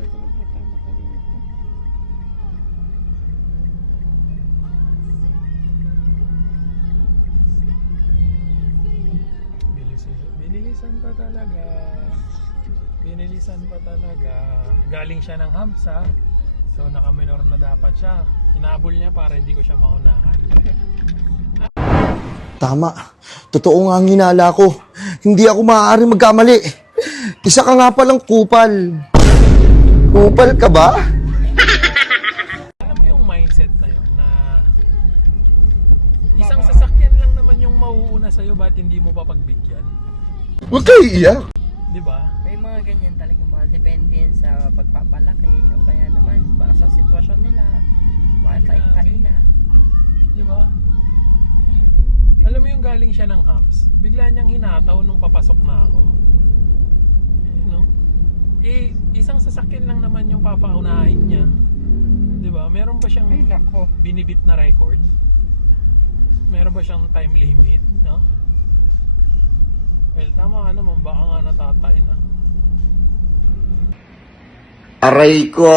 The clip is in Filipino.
talaga magmatama-tama ito. Binilisan pa talaga. Binilisan pa talaga. Galing siya ng Hamsa. So naka-minor na dapat siya. Hinabol niya para hindi ko siya maunahan. Tama. Totoo nga ang hinala ko. Hindi ako maaaring magkamali. Isa ka nga palang kupal. Kupal ka ba? Alam mo yung mindset na yun na isang sasakyan lang naman yung mauuna sa'yo, ba't hindi mo pa pagbigyan? Huwag kayo iiyak. Di ba? May mga ganyan talaga mga depende yan sa pagpapalaki o kaya naman para sa sitwasyon nila, mga tain na. Di ba? Alam mo yung galing siya ng Hams, bigla niyang hinataw nung papasok na ako. You know? Eh, isang sasakyan lang naman yung papaunahin niya. Di ba? Meron ba siyang Ay, nako. binibit na record? Meron ba siyang time limit? No? Well, tama ka naman. Baka nga natatain, ha? Aray ko.